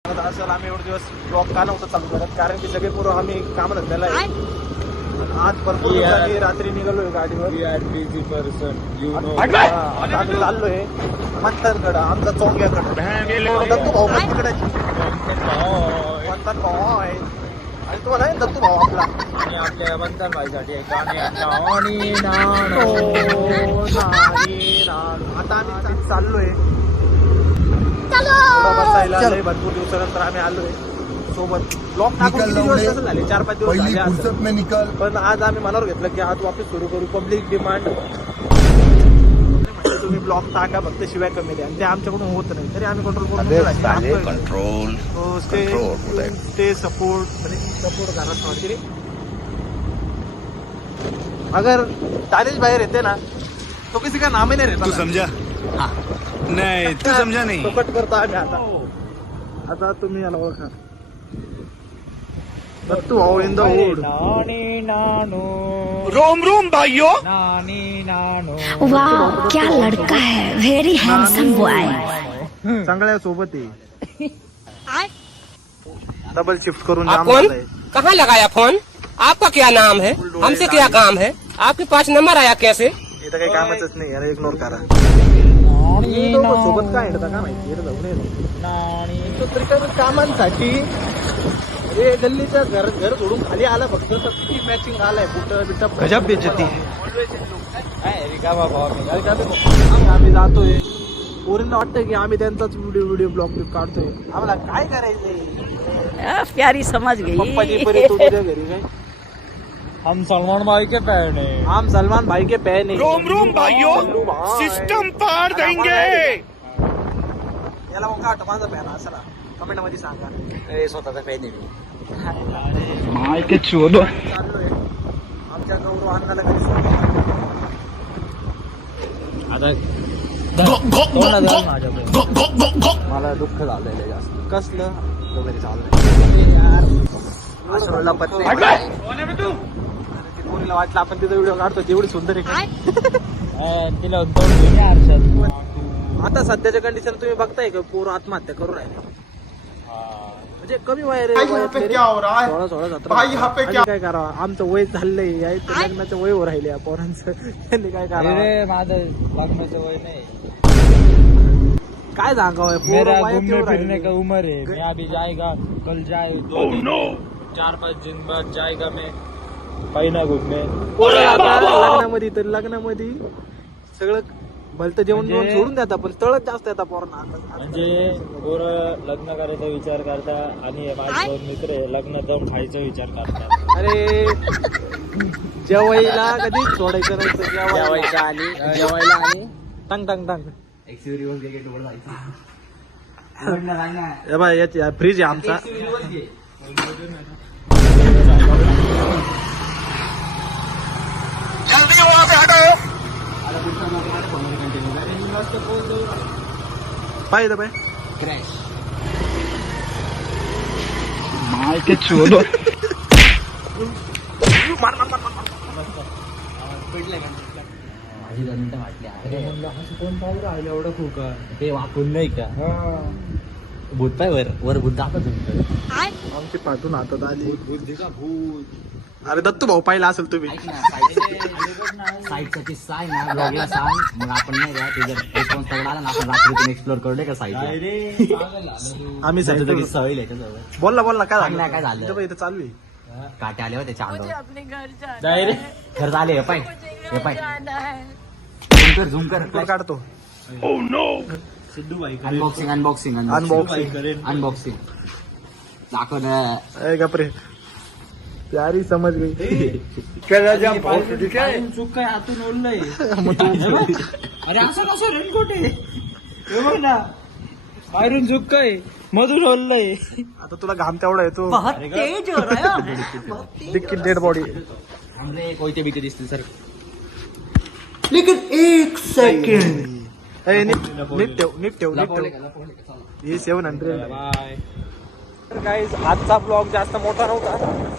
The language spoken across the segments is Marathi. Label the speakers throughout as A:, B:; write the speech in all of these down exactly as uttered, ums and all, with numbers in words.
A: असेल आम्ही एवढे दिवस ब्लॉग का नव्हतं चालू करत, कारण की सगळे पूर्व आम्ही काम धंद्याला आहे. आज भरपूर दिवसांनी रात्री निघालोय गाडीवर. आता आम्ही चाललोय मंथनकडं, आमचा चोंग्याकडं. दत्तू भाऊ तिकडे मंथन भाऊ आहे आणि तुम्हाला आहे दत्तू भाऊ आपला.
B: आणि आपल्या मंथन भाईसाठी
A: आता आम्ही चाललोय बसायला. भरपूर दिवसानंतर आम्ही आलोय सोबत. ब्लॉग टाकून किती दिवस कसं झाले, चार पाच दिवस झाले असं. पण आज आम्ही मनावर घेतलं की आज वापस सुरू करू. पब्लिक डिमांड तुम्ही ब्लॉग टाका, फक्त शिवाय कमी द्या, आणि ते आमच्याकडून होत नाही तरी आम्ही कंट्रोल करून
C: कंट्रोल
A: स्टे सपोर्ट म्हणजे सपोर्ट करा वगैरे. अगर दानिश बाहेर येते ना तो किसी का नाम ही नाही रहता.
C: तू समझा? नाही तू समझा नाही.
A: तो कट करता आम्ही आता. आता तुम्ही याला ओळखा, दत्तू भाऊ इन द वूड.
C: रोम रोम भाइयों.
D: वाह क्या लड़का है, वेरी हैंडसम बॉय.
A: चांगल्या सोबत आहे. डबल शिफ्ट करून
E: आप
A: जाम
E: कौन?
A: झालंय.
E: कहाँ लगाया फोन? आपका क्या नाम है? हमसे क्या काम है? आपके पास नंबर आया कैसे?
A: इथं काही कामच नाही यार, इग्नोर करा. सोबत काय का माहिती जाऊन कामांसाठी हे गल्लीच्या घर घर सोडून खाली आला फक्त तर किती मॅचिंग आलाय. बुट बिट गजब बेचती. आम्ही जातोय, पोरींना वाटतंय की आम्ही त्यांचाच व्हिडिओ व्हिडिओ ब्लॉग काढतोय. आम्हाला काय करायचंय,
D: प्यारी समझ गई.
A: पप्पाची परी तुझ्या घरी काय.
B: हम सलमान भाई के फैन है.
A: हम सलमान भाई के फैन है.
C: रोम रोम भाइयों. सिस्टम पार देंगे.
A: याला मग का माझा फॅन असला कमेंट मध्ये सांगा.
B: स्वतःचा फॅन आहे.
A: चाललोय आमच्या गौरव अण्णाला घरी सोडून. मला दुःख झालेलं जास्त. कसलं तो घरी चाललंय आश्रमला पत्नी. कोणीला वाटलं आपण तिचा व्हिडिओ काढतो तेवढी सुंदर आहे.
B: तिला आरशात.
A: आता सध्याच्या कंडिशन तुम्ही बघताय का पोरं आत्महत्या करू राहिले. म्हणजे कमी वय रे, सोळा सोळा सतरा. आणि काय करावं, आमचं वय झालंय, यायचं लग्नाचं वय राहिले या पोरांचं. त्यांनी काय करावं.
B: माझं लग्नाचं वय नाही.
A: काय सांगावं,
B: मेरा
A: पोरं
B: घूमने
A: वयात
B: फिरने
A: राहिले.
B: का उम्र है. मैं अभी जाएगा कल जाए दो चार पाच दिन बाद जाएगा मैं पहिना घूमने.
A: पोरं आता लग्नामध्ये तर लग्नामध्ये सगळं भलतं जेवण जेवण सोडून देता, पण तळच जास्त येतात पोरांना.
B: म्हणजे पोरं लग्न करायचा विचार करता आणि माझे दोन मित्र आहे, लग्न दम खायचा विचार करतात.
A: अरे जेवायला कधी सोडायचं नाही,
B: जेवायचं आणि जेवायला आणि
A: टांग टांग टांग. हे बाय याची फ्रीज आहे आमचा.
C: जल्दी वहां से हटो.
A: पाहिजे बाय
B: क्रॅश. माझी दोन मिनिटं वाटली. अरे म्हणलं असं कोण पाहू राहिलं एवढं खूप ते वाकून नाही का भूत पाय वर वर भूत दाखवत
A: आमची पाठून हातात आली.
B: बुद्धी का भूत.
A: अरे दत्तू भाऊ पाहिला असेल तुम्ही.
F: साईटचा किस्सा आहे ना ब्लॉगला सांग, मग आपण नाही का ते जर रिस्पॉन्स तगडा आला ना आपण रात्रीतून एक्सप्लोर करू का साईट.
A: आम्ही
F: त्याचा
A: सांगितलं.
F: किस्सा होईल याच्याजवळ.
A: बोल ना बोल ना काय
F: सांग ना,
A: झालं
F: काय झालं?
A: इथं बघ, इथं चालू आहे.
F: काटे आले हो त्याच्या अंगावर.
D: अपने घर जाना
B: डायरेक्ट
F: घर झाले हे पाय हे पाय.
D: जाना है.
F: झूम कर झूम कर.
A: तो काढतो.
B: सिद्धू भाई
F: अनबॉक्सिंग अनबॉक्सिंग
A: अनबॉक्सिंग
F: अनबॉक्सिंग दाखव ना.
A: ए गपरे, प्यारी समज गई.
B: चूक काय आतून ओढलंय. अरे असं कसं रेनकोट आहे हे बघ ना, बाहेरून चूक काय मधून ओढलंय.
A: आता तुला घाम तेवढा येतो.
D: तेज हो रहा है.
A: Dicky dead body.
F: हमने कोयते बिते दिसतील सर.
D: लेकिन एक सेकंड.
A: ए, नीट नीट ठेव नीट ठेव नीट ठेव. हे सेव्हन हंड्रेड.
B: बाय.
A: तर गाईज आजचा ब्लॉग जास्त मोठा नव्हता,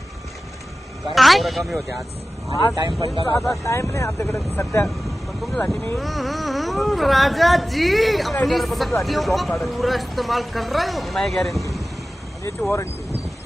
F: कमी होते आज.
A: आज टाइम नाही आपल्याकडे सध्या, पण तुमच्यासाठी मी
D: तुम राजा जी अपनी शक्तियों का पूरा इस्तेमाल कर रहे हो.
A: माझी गॅरंटी आणि याची वॉरंटी.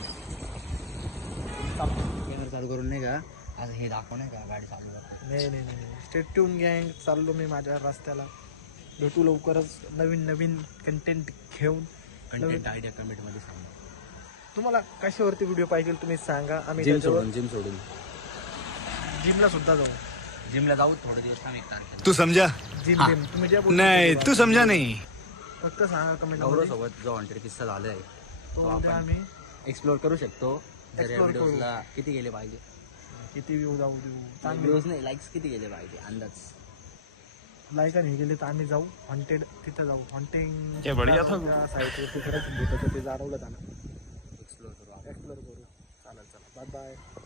F: चालू करून नाही का असं हे दाखव नाही का गाडी चालू करते.
A: नाही नाही नाही स्टेट ट्यून गँग, चाललो मी माझ्या रस्त्याला. भेटू लवकरच नवीन नवीन कंटेंट घेऊन.
F: कंटेंट आयडिया कमेंट मध्ये सांगा.
A: तुम्हाला कशावरती व्हिडिओ पाहिजे तुम्ही सांगा. आम्ही
F: जिम
A: त्याच्यावर
F: सोडून जिम सोडून
A: जिमला सुद्धा जाऊ.
F: जिमला जाऊ थोडे दिवस थांब एक तारखेला.
C: तू समझा
A: जिम जिम तुम्ही जे बोलता
C: नहीं
A: ते
C: तू समझा नहीं.
A: फक्त सांगा कमेंट
F: गौरव सोबत जो हॉन्टेड किस्सा झालाय
A: तो उद्या आम्ही
F: एक्सप्लोर करू शकतो. जर या
A: Explore करू.
F: व्हिडिओला किती गेले पाहिजे,
A: किती व्ह्यू जाऊ देऊ. चांगले
F: व्ह्यूज नाही लाईक्स किती गेले पाहिजे अंदाज.
A: लाईक आणि हे गेले तर आम्ही जाऊ हॉन्टेड तिथं जाऊ. हॉन्टिंग
C: क्या बढ़िया था.
A: साईट तिकडे भूताचं ते जाणवलं त्याला.
F: एक्सप्लोर करू आपण.
A: एक्सप्लोर करू. चालेल चला बाय बाय.